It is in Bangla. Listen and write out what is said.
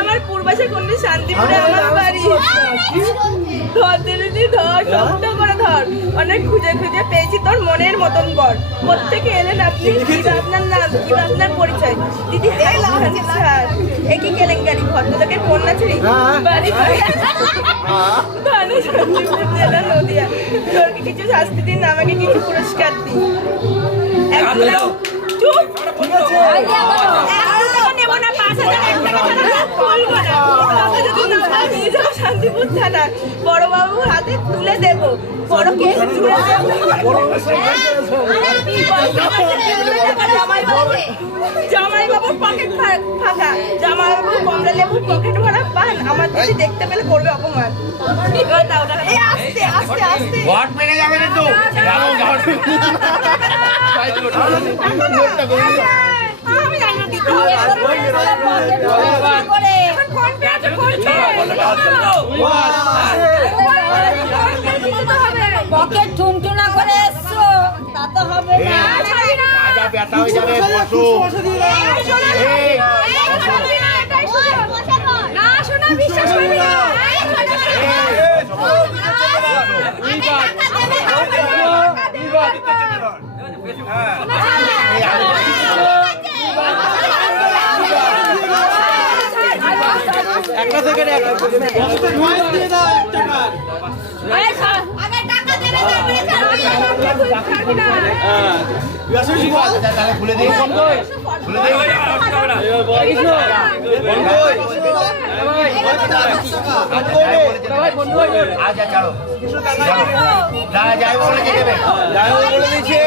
আমার পূর্বাশে কোনটা শান্তিপুরে আমার বাড়ি। ধর দিদি ধর, শক্ত করে ধর। অনেক খুঁজে খুঁজে পেয়েছি তোর মনের মতন বর। কোত্থেকে এলেন আপনি? কি আপনার নাম, কি আপনার পরিচয়? দিদি একই কেলেঙ্কারি, ভদ্রলোকের কন্যা চুরি, বাড়ি শান্তিপুর জেলা নদিয়া। তোর কি কিছু শাস্তি দিন, আমাকে কিছু পুরস্কার দিন। চুপ, নেবো না, 5,000 শান্তিপুর থানা বড়বাবুর হাতে তুলে দেবো। বড় কেস জুড়ে জামাইবাবুর পকেট ফাঁকা, জামাইবাবু কমলা লেবুর পকেট ভরা পান। আমার দিদি দেখতে পেলে করবে অপমান। আস্তে আস্তে আস্তে আমি জানি না দিদি পকেট ঠুনঠুনা করে এসছো, তা তো হবে না। ব্যথা হয়ে যাবে, বসো। বিশ্বাস করবি না। একটা সেকেন্ড খুলে দিই, আচ্ছা চলো, যাই বলে যেতে হবে, যাই বলে দিচ্ছে।